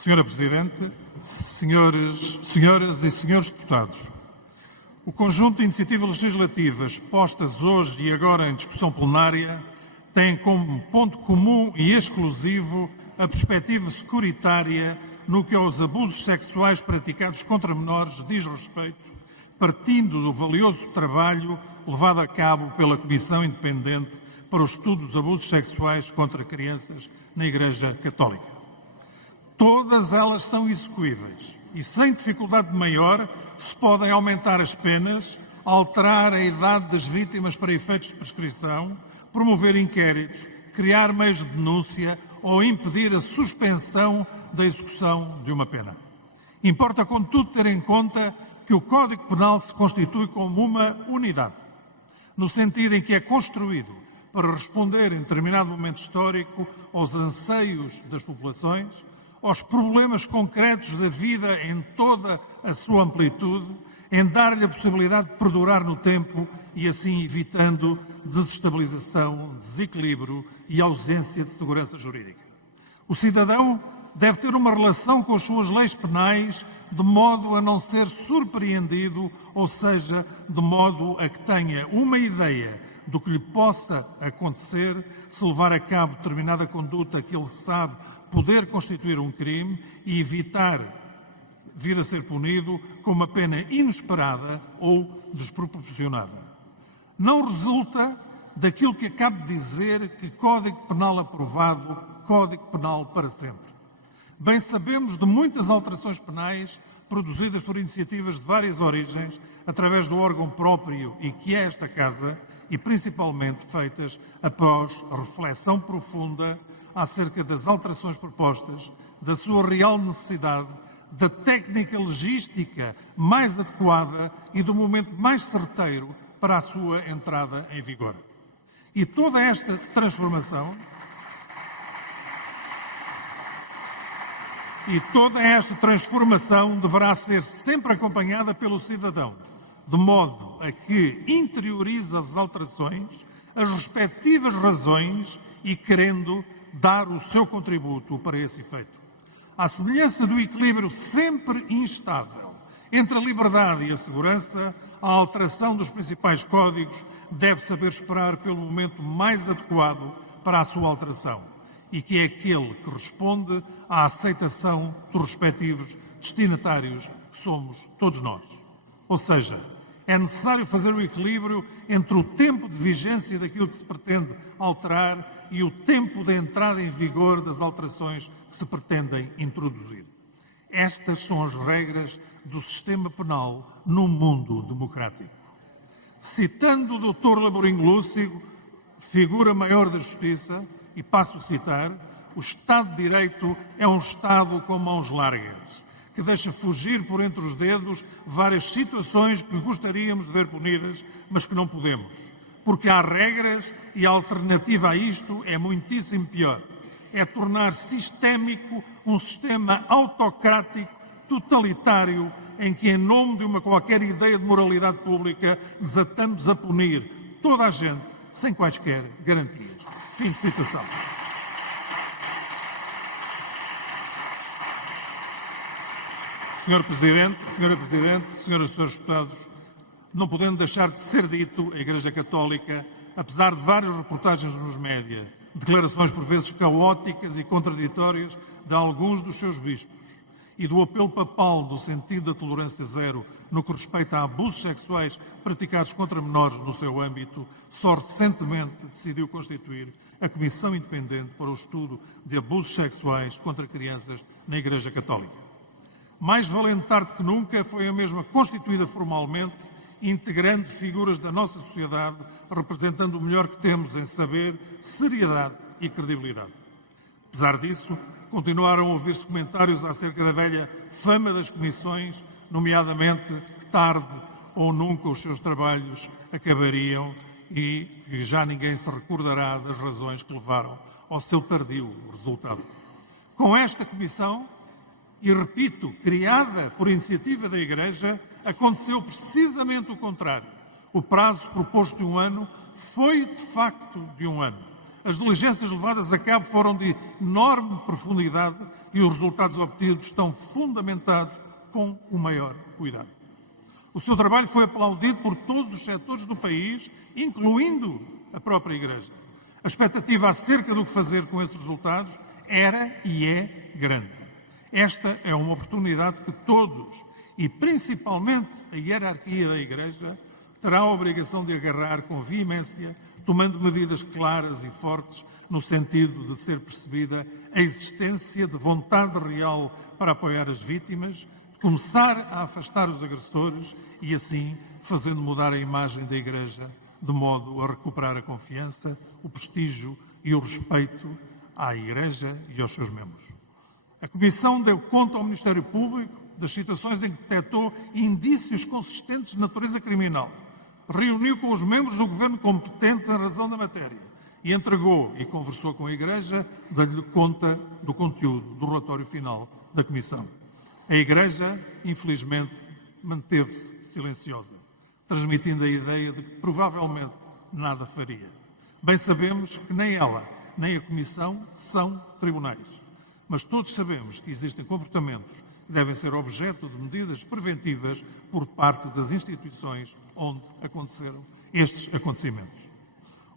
Senhora Presidente, senhoras e senhores deputados, o conjunto de iniciativas legislativas postas hoje e agora em discussão plenária tem como ponto comum e exclusivo a perspectiva securitária no que aos abusos sexuais praticados contra menores diz respeito, partindo do valioso trabalho levado a cabo pela Comissão Independente para o Estudo dos Abusos Sexuais contra Crianças na Igreja Católica. Todas elas são execuíveis e, sem dificuldade maior, se podem aumentar as penas, alterar a idade das vítimas para efeitos de prescrição, promover inquéritos, criar meios de denúncia ou impedir a suspensão da execução de uma pena. Importa, contudo, ter em conta que o Código Penal se constitui como uma unidade, no sentido em que é construído para responder, em determinado momento histórico, aos anseios das populações, aos problemas concretos da vida em toda a sua amplitude, em dar-lhe a possibilidade de perdurar no tempo e assim evitando desestabilização, desequilíbrio e ausência de segurança jurídica. O cidadão deve ter uma relação com as suas leis penais de modo a não ser surpreendido, ou seja, de modo a que tenha uma ideia do que lhe possa acontecer se levar a cabo determinada conduta que ele sabe poder constituir um crime e evitar vir a ser punido com uma pena inesperada ou desproporcionada. Não resulta daquilo que acabo de dizer que Código Penal aprovado, Código Penal para sempre. Bem sabemos de muitas alterações penais produzidas por iniciativas de várias origens, através do órgão próprio e que é esta Casa, e principalmente feitas após reflexão profunda acerca das alterações propostas, da sua real necessidade, da técnica legística mais adequada e do momento mais certeiro para a sua entrada em vigor. E toda esta transformação deverá ser sempre acompanhada pelo cidadão, de modo a que interiorize as alterações, as respectivas razões e querendo dar o seu contributo para esse efeito. À semelhança do equilíbrio sempre instável entre a liberdade e a segurança, a alteração dos principais códigos deve saber esperar pelo momento mais adequado para a sua alteração, e que é aquele que responde à aceitação dos respectivos destinatários, que somos todos nós. Ou seja, é necessário fazer o equilíbrio entre o tempo de vigência daquilo que se pretende alterar e o tempo de entrada em vigor das alterações que se pretendem introduzir. Estas são as regras do sistema penal num mundo democrático. Citando o Dr. Laborinho Lúcido, figura maior da Justiça, e passo a citar, o Estado de Direito é um Estado com mãos largas, que deixa fugir por entre os dedos várias situações que gostaríamos de ver punidas, mas que não podemos. Porque há regras e a alternativa a isto é muitíssimo pior. É tornar sistémico um sistema autocrático, totalitário, em que, em nome de uma qualquer ideia de moralidade pública, desatamos a punir toda a gente sem quaisquer garantias. Fim de citação. Senhora Presidente, senhoras e senhores deputados, não podendo deixar de ser dito, a Igreja Católica, apesar de várias reportagens nos média, declarações por vezes caóticas e contraditórias de alguns dos seus bispos e do apelo papal do sentido da tolerância zero no que respeita a abusos sexuais praticados contra menores no seu âmbito, só recentemente decidiu constituir a Comissão Independente para o Estudo de Abusos Sexuais contra Crianças na Igreja Católica. Mais valente tarde que nunca, foi a mesma constituída formalmente, integrando figuras da nossa sociedade, representando o melhor que temos em saber, seriedade e credibilidade. Apesar disso, continuaram a ouvir-se comentários acerca da velha fama das comissões, nomeadamente que tarde ou nunca os seus trabalhos acabariam e que já ninguém se recordará das razões que levaram ao seu tardio resultado. Com esta comissão, e repito, criada por iniciativa da Igreja, aconteceu precisamente o contrário. O prazo proposto de 1 ano foi, de facto, de 1 ano. As diligências levadas a cabo foram de enorme profundidade e os resultados obtidos estão fundamentados com o maior cuidado. O seu trabalho foi aplaudido por todos os setores do país, incluindo a própria Igreja. A expectativa acerca do que fazer com esses resultados era e é grande. Esta é uma oportunidade que todos, e principalmente a hierarquia da Igreja, terá a obrigação de agarrar com veemência, tomando medidas claras e fortes no sentido de ser percebida a existência de vontade real para apoiar as vítimas, de começar a afastar os agressores e, assim, fazendo mudar a imagem da Igreja, de modo a recuperar a confiança, o prestígio e o respeito à Igreja e aos seus membros. A Comissão deu conta ao Ministério Público das situações em que detectou indícios consistentes de natureza criminal, reuniu com os membros do Governo competentes em razão da matéria e entregou e conversou com a Igreja, dando-lhe conta do conteúdo do relatório final da Comissão. A Igreja, infelizmente, manteve-se silenciosa, transmitindo a ideia de que provavelmente nada faria. Bem sabemos que nem ela, nem a Comissão são tribunais, mas todos sabemos que existem comportamentos que devem ser objeto de medidas preventivas por parte das instituições onde aconteceram estes acontecimentos.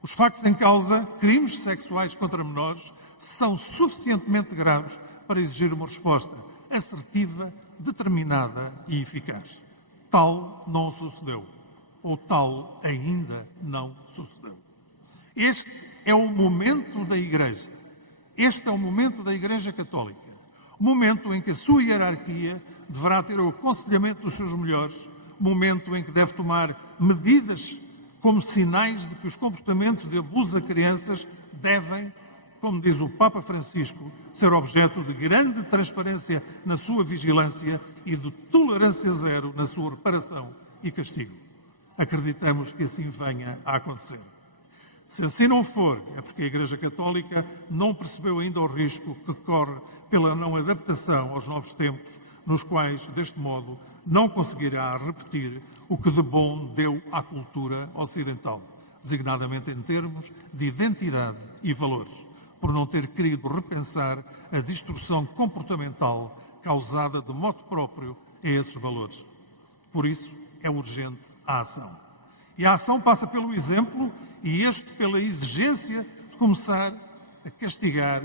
Os factos em causa, crimes sexuais contra menores, são suficientemente graves para exigir uma resposta assertiva, determinada e eficaz. Tal não sucedeu, ou tal ainda não sucedeu. Este é o momento da Igreja. Este é o momento da Igreja Católica. Momento em que a sua hierarquia deverá ter o aconselhamento dos seus melhores, momento em que deve tomar medidas como sinais de que os comportamentos de abuso a crianças devem, como diz o Papa Francisco, ser objeto de grande transparência na sua vigilância e de tolerância zero na sua reparação e castigo. Acreditamos que assim venha a acontecer. Se assim não for, é porque a Igreja Católica não percebeu ainda o risco que corre pela não adaptação aos novos tempos, nos quais, deste modo, não conseguirá repetir o que de bom deu à cultura ocidental, designadamente em termos de identidade e valores, por não ter querido repensar a distorção comportamental causada de modo próprio a esses valores. Por isso, é urgente a ação. E a ação passa pelo exemplo e este pela exigência de começar a castigar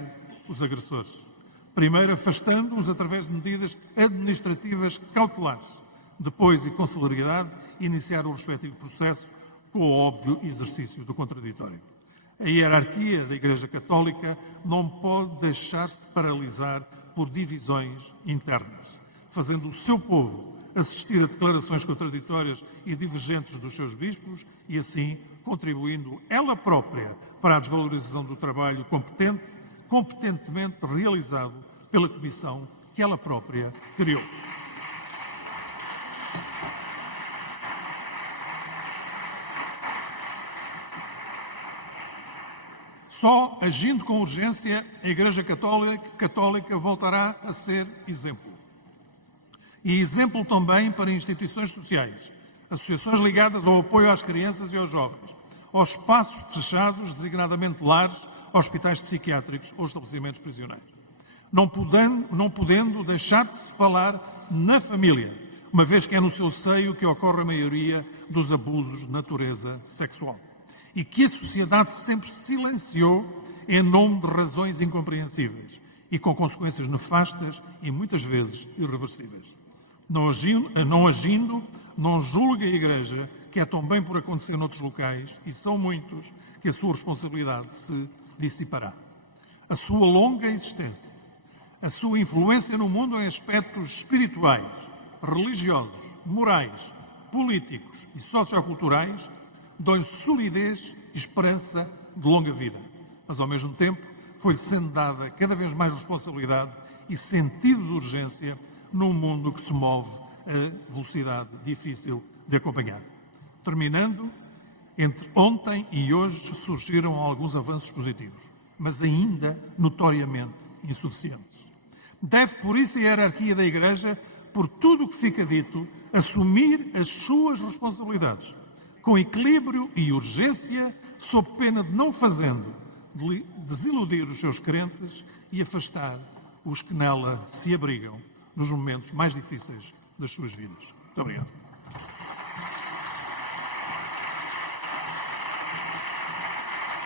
os agressores. Primeiro, afastando-os através de medidas administrativas cautelares. Depois, e com celeridade, iniciar o respectivo processo com o óbvio exercício do contraditório. A hierarquia da Igreja Católica não pode deixar-se paralisar por divisões internas, fazendo o seu povo assistir a declarações contraditórias e divergentes dos seus bispos e, assim, contribuindo ela própria para a desvalorização do trabalho competentemente realizado pela Comissão que ela própria criou. Só agindo com urgência, a Igreja Católica voltará a ser exemplo. E exemplo também para instituições sociais, associações ligadas ao apoio às crianças e aos jovens, aos espaços fechados, designadamente lares, hospitais psiquiátricos ou estabelecimentos prisioneiros. Não podendo deixar de se falar na família, uma vez que é no seu seio que ocorre a maioria dos abusos de natureza sexual. E que a sociedade sempre silenciou em nome de razões incompreensíveis e com consequências nefastas e muitas vezes irreversíveis. Não agindo, não julgue a Igreja que é tão bem por acontecer noutros locais, e são muitos, que a sua responsabilidade se dissipará. A sua longa existência, a sua influência no mundo em aspectos espirituais, religiosos, morais, políticos e socioculturais dão-lhe solidez e esperança de longa vida. Mas, ao mesmo tempo, foi-lhe sendo dada cada vez mais responsabilidade e sentido de urgência num mundo que se move a velocidade difícil de acompanhar. Terminando, entre ontem e hoje surgiram alguns avanços positivos, mas ainda notoriamente insuficientes. Deve, por isso, a hierarquia da Igreja, por tudo o que fica dito, assumir as suas responsabilidades, com equilíbrio e urgência, sob pena de não fazendo, desiludir os seus crentes e afastar os que nela se abrigam nos momentos mais difíceis das suas vidas. Muito obrigado.